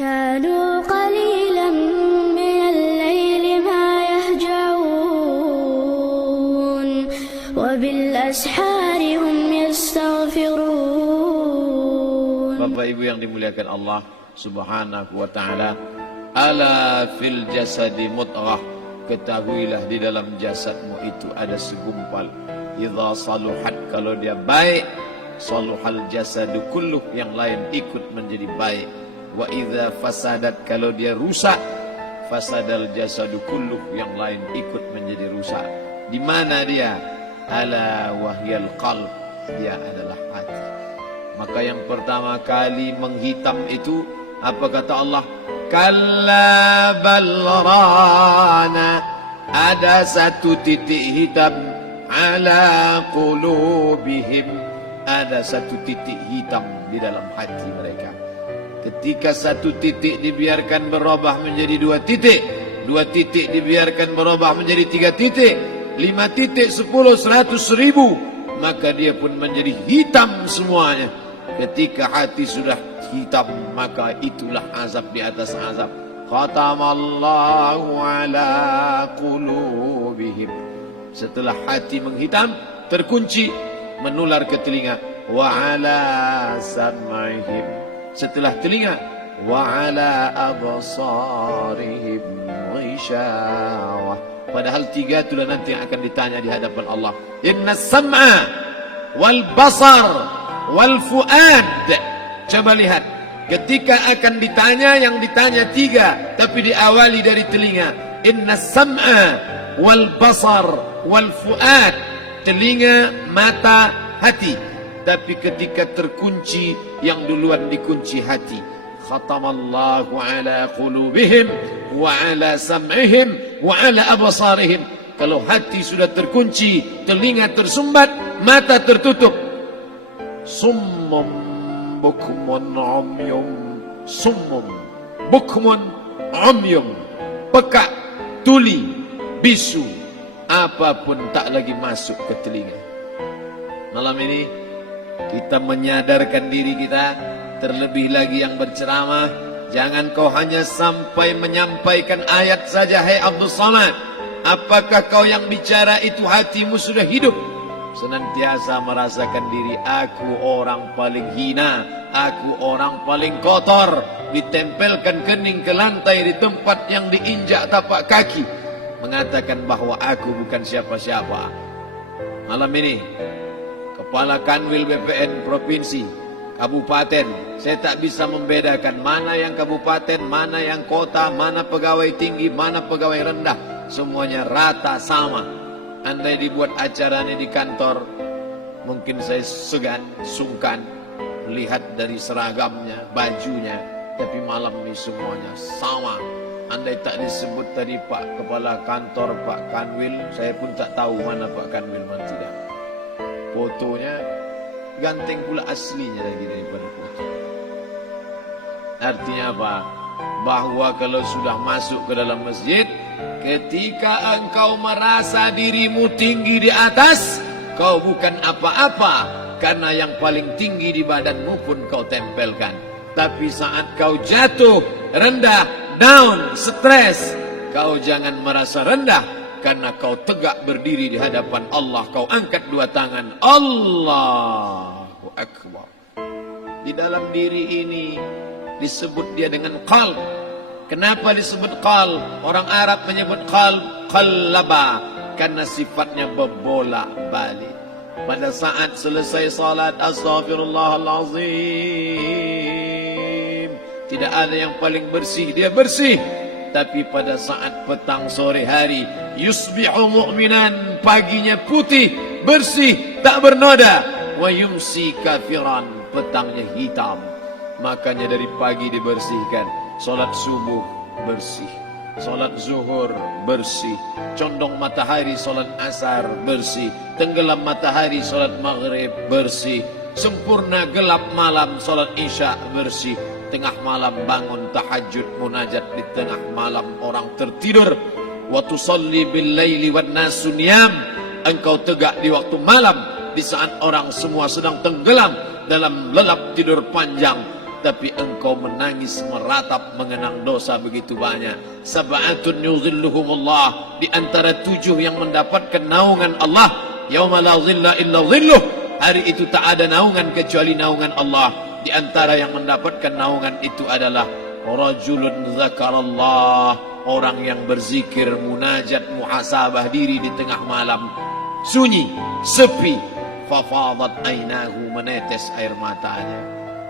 كانوا قليلا من الليل ما يهجعون وبالأسحار هم يستغفرون. Bapak Ibu yang dimuliakan Allah Subhanahu wa ta'ala, ala fil jasadi mudghah, ketahuilah di dalam jasadmu itu ada segumpal. Idza saluhat, kalau dia baik, saluhal jasadu kulluh, yang lain ikut menjadi baik. Wa idza fasadat, kalau dia rusak, fasadal jasadu kulluh, yang lain ikut menjadi rusak. Di mana dia? Ala wahyal qalb, dia adalah hati. Maka yang pertama kali menghitam itu apa kata Allah? Kalla balrana, ada satu titik hitam. Ala qulubihim, ada satu titik hitam di dalam hati mereka. Ketika satu titik dibiarkan berubah menjadi dua titik, dua titik dibiarkan berubah menjadi tiga titik, 5 titik, 10, 100, 1000, maka dia pun menjadi hitam semuanya. Ketika hati sudah hitam, maka itulah azab di atas azab. Khatamallahu ala qulubihim. Setelah hati menghitam, terkunci, menular ke telinga. Wa ala sam'ihim. Setelah telinga, wa ala absarihim ghishawah. Padahal 3 itulah nanti yang akan ditanya di hadapan Allah. Inna sam'a wal basar wal fuad. Coba lihat, ketika akan ditanya, yang ditanya 3, tapi diawali dari telinga. Inna sam'a wal basar wal fuad, telinga, mata, hati. Tapi ketika terkunci, yang duluan dikunci hati. Khatamallahu ala qulubihim wa ala sam'ihim wa ala absarihim. Kalau hati sudah terkunci, telinga tersumbat, mata tertutup. Summum bukmun umyum, summum bukmun umyum, peka, tuli, bisu, apapun tak lagi masuk ke telinga. Malam ini kita menyadarkan diri kita, terlebih lagi yang berceramah, jangan kau hanya sampai menyampaikan ayat saja. Hai Abdul Samad, apakah kau yang bicara itu hatimu sudah hidup? Senantiasa merasakan diri, aku orang paling hina, aku orang paling kotor, ditempelkan kening ke lantai di tempat yang diinjak tapak kaki, mengatakan bahwa aku bukan siapa-siapa. Malam ini Kepala Kanwil BPN Provinsi, Kabupaten, saya tak bisa membedakan mana yang kabupaten, mana yang kota, mana pegawai tinggi, mana pegawai rendah. Semuanya rata sama. Andai dibuat acaranya di kantor, mungkin saya segan, sungkan melihat dari seragamnya, bajunya. Tapi malam ini semuanya sama. Andai tak disebut tadi Pak Kepala Kantor, Pak Kanwil, saya pun tak tahu mana Pak Kanwil, mana tidak. Fotonya ganteng pula aslinya lagi daripada foto. Artinya apa? Bahwa kalau sudah masuk ke dalam masjid, ketika engkau merasa dirimu tinggi di atas, kau bukan apa-apa, karena yang paling tinggi di badanmu pun kau tempelkan. Tapi saat kau jatuh, rendah, down, stres, kau jangan merasa rendah, karena kau tegak berdiri di hadapan Allah. Kau angkat 2 tangan, Allahu Akbar. Di dalam diri ini disebut dia dengan qalb. Kenapa disebut qalb? Orang Arab menyebut qalb, qallaba, karena sifatnya berbolak-balik. Pada saat selesai salat, astaghfirullahalazim, tidak ada yang paling bersih, dia bersih. Tapi pada saat petang sore hari, yusbihu mu'minan, paginya putih, bersih, tak bernoda. Wa yumsi kafiran, petangnya hitam. Makanya dari pagi dibersihkan. Salat subuh bersih, salat zuhur bersih, condong matahari salat asar bersih, tenggelam matahari salat maghrib bersih, sempurna gelap malam salat isya bersih, tengah malam bangun tahajud munajat, di tengah malam orang tertidur. Wa tusalli bil laili wan nasu niyam, engkau tegak di waktu malam, di saat orang semua sedang tenggelam dalam lelap tidur panjang. tapi engkau menangis meratap mengenang dosa begitu banyak. Sab'atun yuzilluhumullah, di antara 7 yang mendapatkan naungan Allah. Yauma la zilla illa zilluh, hari itu tak ada naungan kecuali naungan Allah. Di antara yang mendapatkan naungan itu adalah rajulun zakarallah, orang yang berzikir, munajat, muhasabah diri di tengah malam, sunyi, sepi, fafadat ainahu, menetes air matanya.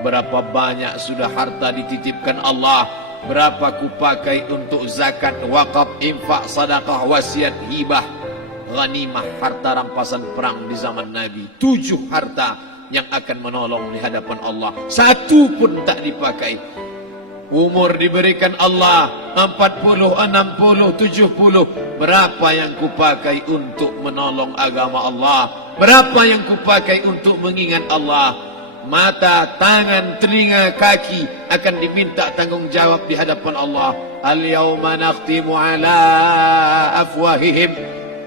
Berapa banyak sudah harta dititipkan Allah, berapa kupakai untuk zakat, wakaf, infak, sedekah, wasiat, hibah, ghanimah, harta rampasan perang di zaman Nabi. 7 harta yang akan menolong di hadapan Allah, 1 pun tak dipakai. Umur diberikan Allah 40, 60, 70. Berapa yang kupakai untuk menolong agama Allah? Berapa yang kupakai untuk mengingat Allah? Mata, tangan, telinga, kaki akan diminta tanggung jawab di hadapan Allah. Al-yawma nakhtimu ala afwahihim,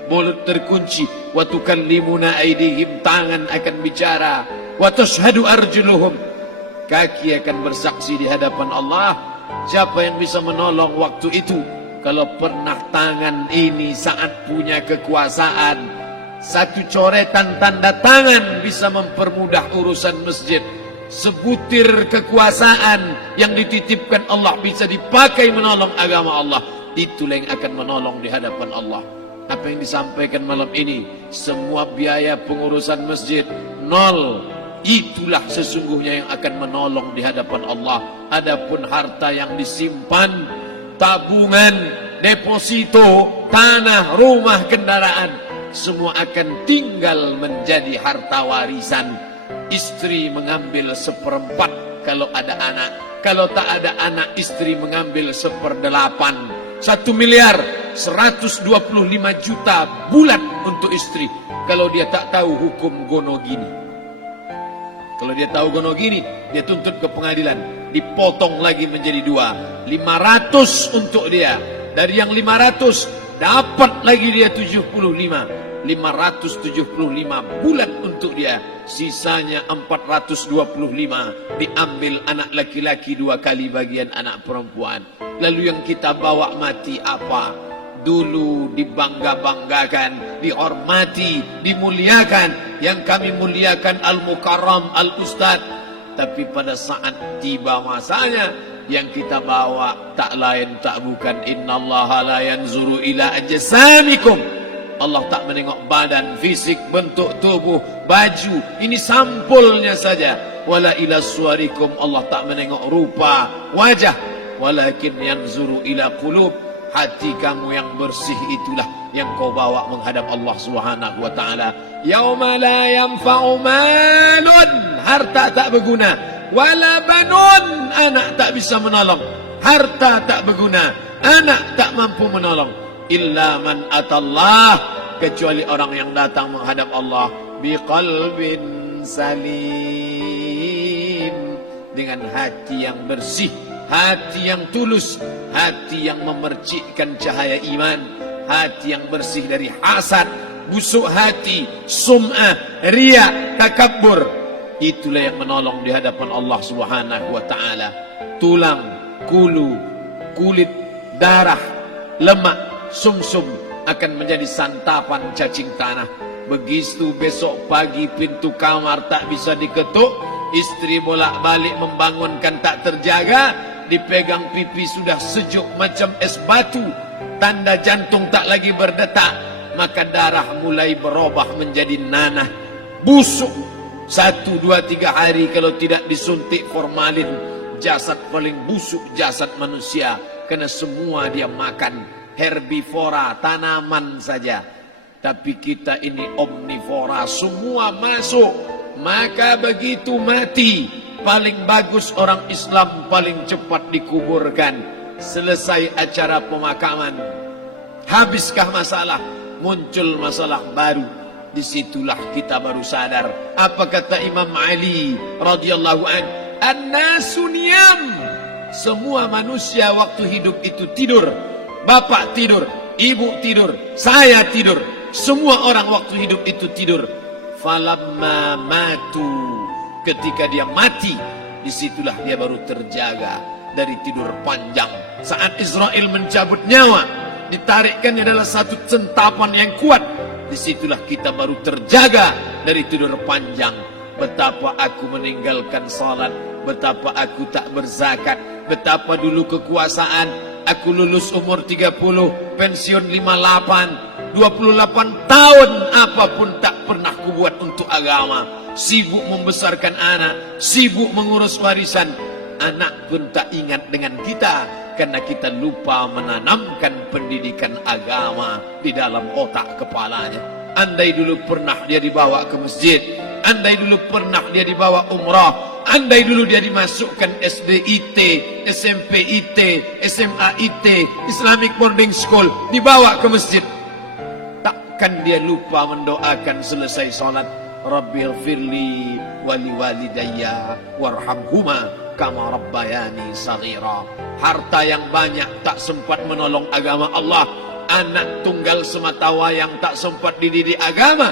mulut terkunci, wa tukallimuna aydihim, tangan akan bicara, wa tashhadu arjuluhum, kaki akan bersaksi di hadapan Allah. Siapa yang bisa menolong waktu itu? Kalau pernah tangan ini saat punya kekuasaan, 1 coretan tanda tangan bisa mempermudah urusan masjid. Sebutir kekuasaan yang dititipkan Allah bisa dipakai menolong agama Allah. Itulah yang akan menolong di hadapan Allah. Apa yang disampaikan malam ini, semua biaya pengurusan masjid 0. Itulah sesungguhnya yang akan menolong di hadapan Allah. Adapun harta yang disimpan, tabungan, deposito, tanah, rumah, kendaraan, semua akan tinggal menjadi harta warisan. Istri mengambil 1/4 kalau ada anak. Kalau tak ada anak, istri mengambil 1/8. 1 miliar 125 juta bulan untuk istri. Kalau dia tak tahu hukum gono gini. Kalau dia tahu gono gini, dia tuntut ke pengadilan, dipotong lagi menjadi 2. 500 untuk dia. Dari yang 500 dapat lagi dia 75. 575 bulan untuk dia. Sisanya 425 diambil anak laki-laki 2 kali bagian anak perempuan. Lalu yang kita bawa mati apa? Dulu dibangga-banggakan, dihormati, dimuliakan. Yang kami muliakan Al-Mukarram, Al-Ustadz. Tapi pada saat tiba masanya, yang kita bawa tak lain tak bukan innallaha la yanzuru ila ajsamikum. Allah tak menengok badan, fisik, bentuk tubuh, baju. Ini sampulnya saja. Wala ila suwarikum, Allah tak menengok rupa, wajah. Walakin yanzuru ila qulub, hati kamu yang bersih itulah yang kau bawa menghadap Allah Subhanahu wa taala. Yauma la yanfa'u malun, harta tak berguna, wala banun, anak tak bisa menolong. Harta tak berguna, anak tak mampu menolong. Illa man atallah, kecuali orang yang datang menghadap Allah biqalbin salim, dengan hati yang bersih, hati yang tulus, hati yang memercikkan cahaya iman, hati yang bersih dari hasad, busuk hati, sum'ah, riya, takabbur. Itulah yang menolong di hadapan Allah Subhanahu wa taala. Tulang, kulu, kulit, darah, lemak, sumsum akan menjadi santapan cacing tanah. Begitu besok pagi pintu kamar tak bisa diketuk, istri bolak-balik membangunkan tak terjaga, dipegang pipi sudah sejuk macam es batu, tanda jantung tak lagi berdetak, maka darah mulai berubah menjadi nanah, busuk. 1, 2, 3 hari kalau tidak disuntik formalin, jasad paling busuk jasad manusia, karena semua dia makan herbivora, tanaman saja. Tapi kita ini omnivora, semua masuk. Maka begitu mati, paling bagus orang Islam paling cepat dikuburkan. Selesai acara pemakaman, habiskah masalah? Muncul masalah baru. Disitulah kita baru sadar. Apa kata Imam Ali radhiyallahu anhu? An-nasu niyam. Semua manusia waktu hidup itu tidur. Bapak tidur, ibu tidur, saya tidur. Semua orang waktu hidup itu tidur. Falamma matu, ketika dia mati, disitulah dia baru terjaga dari tidur panjang. Saat Israel mencabut nyawa, ditarikkan adalah satu centapan yang kuat, disitulah kita baru terjaga dari tidur panjang. Betapa aku meninggalkan salat, betapa aku tak berzakat, betapa dulu kekuasaan, aku lulus umur 30, pensiun 58, 28 tahun apapun tak pernah kubuat untuk agama. Sibuk membesarkan anak, sibuk mengurus warisan. Anak pun tak ingat dengan kita karena kita lupa menanamkan pendidikan agama di dalam otak kepalanya. Andai dulu pernah dia dibawa ke masjid, andai dulu pernah dia dibawa umrah, andai dulu dia dimasukkan SD IT, SMP IT, SMA IT, Islamic Boarding School, dibawa ke masjid, takkan dia lupa mendoakan selesai salat, Rabbil firli wali walidayya warhamhuma kama rabbayani saghira. Harta yang banyak tak sempat menolong agama Allah. Anak tunggal semata wayang tak sempat dididik agama.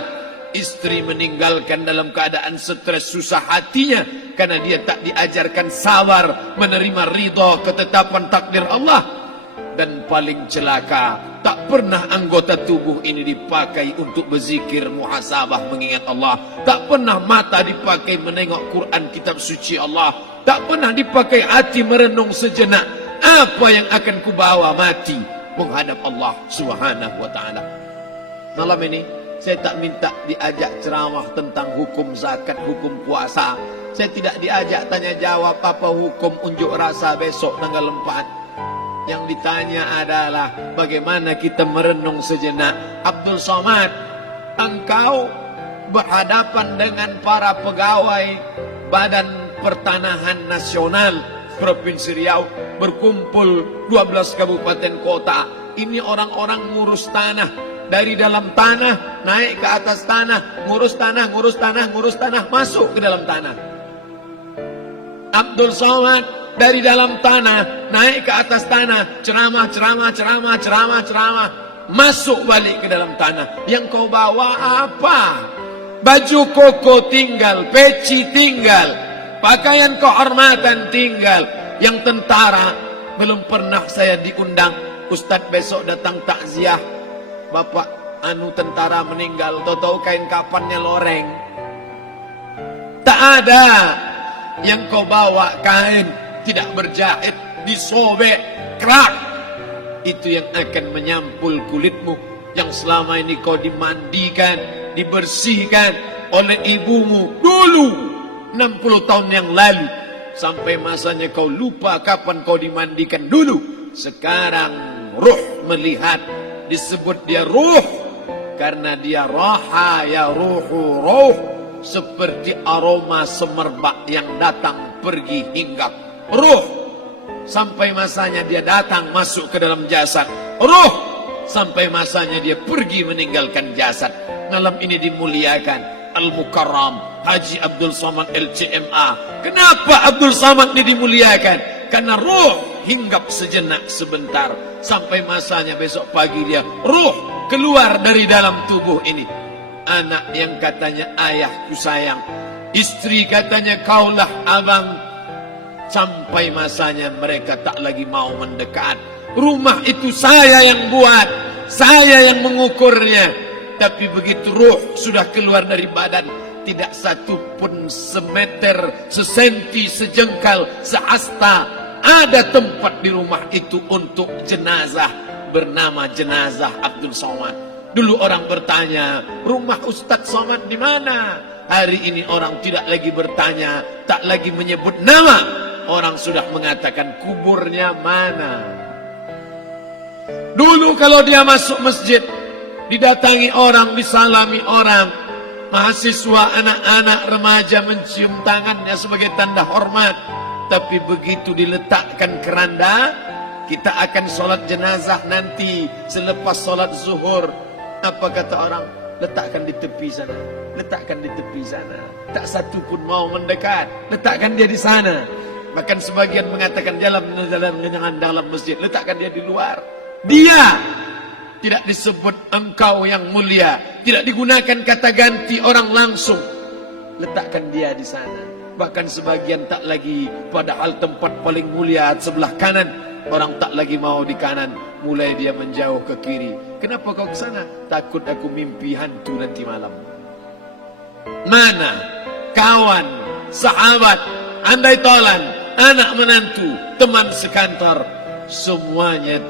Istri meninggalkan dalam keadaan stres susah hatinya karena dia tak diajarkan sabar menerima ridha ketetapan takdir Allah. Dan paling celaka, tak pernah anggota tubuh ini dipakai untuk berzikir, muhasabah, mengingat Allah. Tak pernah mata dipakai menengok Quran, kitab suci Allah. Tak pernah dipakai hati merenung sejenak, apa yang akan kubawa mati menghadap Allah Subhanahu wa ta'ala. Malam ini saya tak minta diajak ceramah tentang hukum zakat, hukum puasa. Saya tidak diajak tanya jawab apa hukum unjuk rasa besok tanggal 4. Yang ditanya adalah bagaimana kita merenung sejenak. Abdul Somad, engkau berhadapan dengan para pegawai Badan Pertanahan Nasional Provinsi Riau, berkumpul 12 kabupaten kota. Ini orang-orang ngurus tanah, dari dalam tanah naik ke atas tanah, ngurus tanah, ngurus tanah, ngurus tanah, masuk ke dalam tanah. Abdul Somad dari dalam tanah naik ke atas tanah, ceramah, ceramah, ceramah, ceramah, ceramah, masuk balik ke dalam tanah. Yang kau bawa apa? Baju koko tinggal, peci tinggal, pakaian kehormatan tinggal. Yang tentara belum pernah saya diundang. Ustadz besok datang takziah, bapak anu tentara meninggal, tahu-tahu kain kapannya loreng. Tak ada. Yang kau bawa kain tidak berjahit, disobek, kerak. Itu yang akan menyampul kulitmu, yang selama ini kau dimandikan, dibersihkan oleh ibumu dulu 60 tahun yang lalu. Sampai masanya kau lupa kapan kau dimandikan dulu. Sekarang ruh melihat, disebut dia ruh karena dia raha ya ruhu ruh, seperti aroma semerbak yang datang pergi hinggap. Ruh sampai masanya dia datang masuk ke dalam jasad. Ruh sampai masanya dia pergi meninggalkan jasad. Malam ini dimuliakan Al-Mukarram Haji Abdul Somad LCMA. Kenapa Abdul Somad ini dimuliakan? Karena ruh hinggap sejenak sebentar, sampai masanya besok pagi dia ruh keluar dari dalam tubuh ini. Anak yang katanya ayahku sayang, istri katanya kaulah abang, sampai masanya mereka tak lagi mau mendekat. Rumah itu saya yang buat, saya yang mengukurnya. Tapi begitu ruh sudah keluar dari badan, tidak satu pun semeter, sesenti, sejengkal, sehasta ada tempat di rumah itu untuk jenazah bernama jenazah Abdul Somad. Dulu orang bertanya, rumah Ustadz Somad di mana? Hari ini orang tidak lagi bertanya, tak lagi menyebut nama. Orang sudah mengatakan kuburnya mana. Dulu kalau dia masuk masjid, didatangi orang, disalami orang. Mahasiswa, anak-anak, remaja mencium tangannya sebagai tanda hormat. Tapi begitu diletakkan keranda, kita akan sholat jenazah nanti selepas sholat zuhur. Apa kata orang? Letakkan di tepi sana, letakkan di tepi sana. Tak satu pun mau mendekat, letakkan dia di sana. Bahkan sebagian mengatakan dalam masjid, letakkan dia di luar. Dia tidak disebut engkau yang mulia, tidak digunakan kata ganti orang langsung. Letakkan dia di sana. Bahkan sebagian tak lagi, padahal tempat paling mulia sebelah kanan, orang tak lagi mau di kanan, mulai dia menjauh ke kiri. Kenapa kau ke sana? Takut aku mimpi hantu nanti malam. Mana kawan, sahabat, andai tolan, anak menantu, teman sekantor, semuanya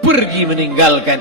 pergi meninggalkan.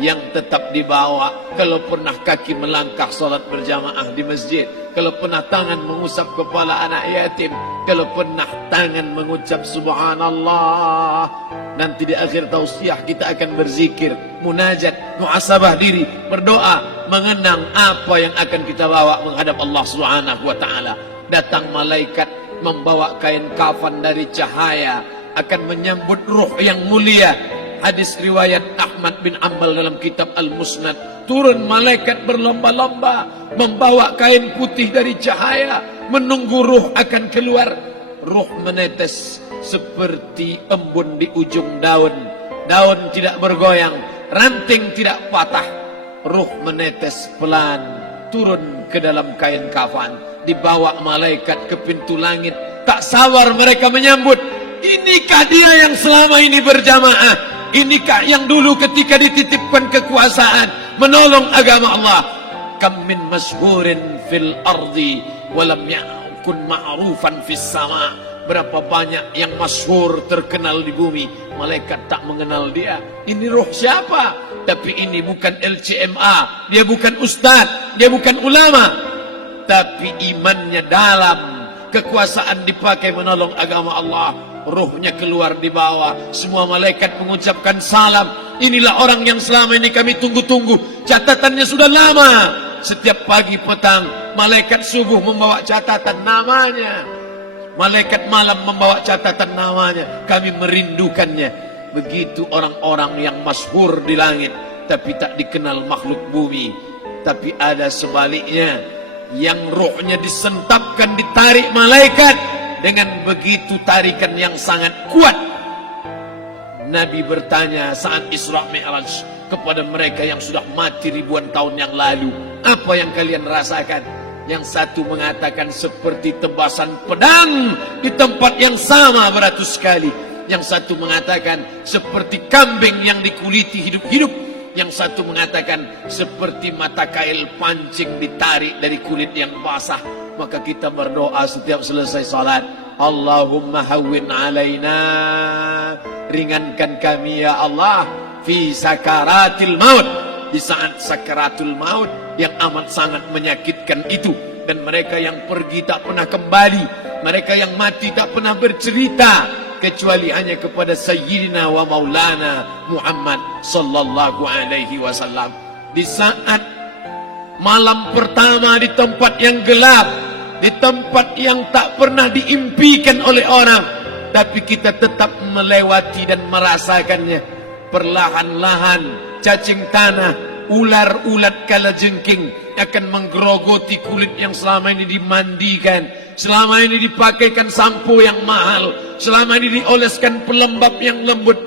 Yang tetap dibawa, kalau pernah kaki melangkah salat berjamaah di masjid, kalau pernah tangan mengusap kepala anak yatim, kalau pernah tangan mengucap subhanallah. Nanti di akhir tausiah kita akan berzikir, munajat, muhasabah diri, berdoa, mengenang apa yang akan kita bawa menghadap Allah Subhanahu wa taala. Datang malaikat membawa kain kafan dari cahaya, akan menyambut ruh yang mulia. Hadis riwayat Ahmad bin Ambal dalam kitab Al-Musnad. Turun malaikat berlomba-lomba membawa kain putih dari cahaya, menunggu ruh akan keluar. Ruh menetes seperti embun di ujung daun. Daun tidak bergoyang, ranting tidak patah. Ruh menetes pelan turun ke dalam kain kafan, dibawa malaikat ke pintu langit. Tak sabar mereka menyambut. Inikah dia yang selama ini berjamaah? Inikah yang dulu ketika dititipkan kekuasaan menolong agama Allah? Kam min masyhurin fil ardi walam yakun ma'rufan fis sama. Berapa banyak yang masyhur terkenal di bumi, malaikat tak mengenal dia. Ini roh siapa? Tapi ini bukan LCMA, dia bukan ustaz, dia bukan ulama, tapi imannya dalam. Kekuasaan dipakai menolong agama Allah. Ruhnya keluar di bawah. Semua malaikat mengucapkan salam. Inilah orang yang selama ini kami tunggu-tunggu. Catatannya sudah lama. Setiap pagi petang, malaikat subuh membawa catatan namanya, malaikat malam membawa catatan namanya. Kami merindukannya. Begitu orang-orang yang masyhur di langit, tapi tak dikenal makhluk bumi. Tapi ada sebaliknya, yang rohnya disentapkan, ditarik malaikat dengan begitu tarikan yang sangat kuat. Nabi bertanya saat Isra Mi'raj kepada mereka yang sudah mati ribuan tahun yang lalu, apa yang kalian rasakan? Yang satu mengatakan seperti tebasan pedang di tempat yang sama beratus kali. Yang satu mengatakan seperti kambing yang dikuliti hidup-hidup. Yang satu mengatakan seperti mata kail pancing ditarik dari kulit yang basah. Maka kita berdoa setiap selesai salat, Allahumma hawwin alaina, ringankan kami ya Allah, fi sakaratil maut, di saat sakaratul maut yang amat sangat menyakitkan itu. Dan mereka yang pergi tak pernah kembali, mereka yang mati tak pernah bercerita, kecuali hanya kepada Sayyidina wa Maulana Muhammad sallallahu alaihi wasallam. Di saat malam pertama di tempat yang gelap, di tempat yang tak pernah diimpikan oleh orang, tapi kita tetap melewati dan merasakannya. Perlahan-lahan cacing tanah, ular-ulat kalajengking akan menggerogoti kulit yang selama ini dimandikan, selama ini dipakaikan sampo yang mahal, selama ini dioleskan pelembab yang lembut.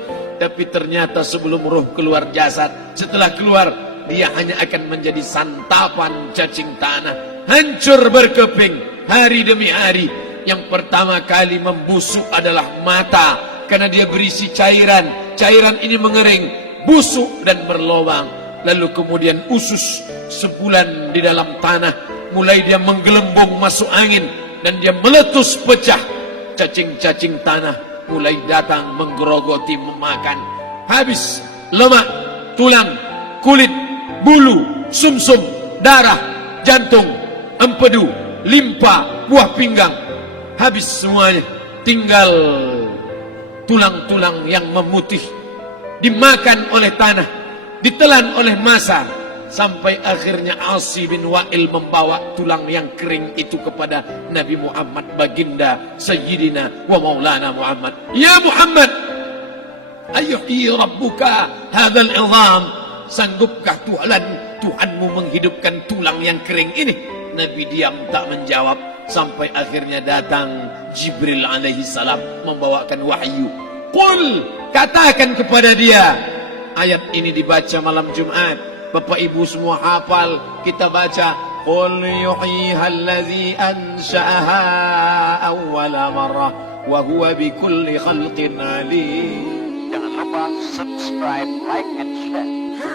Tapi ternyata sebelum roh keluar jasad, setelah keluar, dia hanya akan menjadi santapan cacing tanah, hancur berkeping hari demi hari. Yang pertama kali membusuk adalah mata, karena dia berisi cairan. Cairan ini mengering, busuk dan berlubang. Lalu kemudian usus sebulan di dalam tanah, mulai dia menggelembung masuk angin dan dia meletus pecah. Cacing-cacing tanah mulai datang menggerogoti, memakan. Habis lemak, tulang, kulit, bulu, sumsum, darah, jantung, empedu, limpa, buah pinggang. Habis semuanya, tinggal tulang-tulang yang memutih, dimakan oleh tanah, ditelan oleh massa, sampai akhirnya Asi bin Wa'il membawa tulang yang kering itu kepada Nabi Muhammad, baginda Sayyidina wa Maulana Muhammad. Ya Muhammad, ayyuhi rabbuka hadzal izam, sanggupkah Tuhanmu menghidupkan tulang yang kering ini? Nabi diam tak menjawab, sampai akhirnya datang Jibril alaihi salam membawakan wahyu. Qul, katakan kepada dia. Ayat ini dibaca malam Jumat. Bapak ibu semua hafal, kita baca. قل يحييها الذي أنشأها أول مرة وهو بكل خلق عليم. Jangan lupa subscribe, like, and share.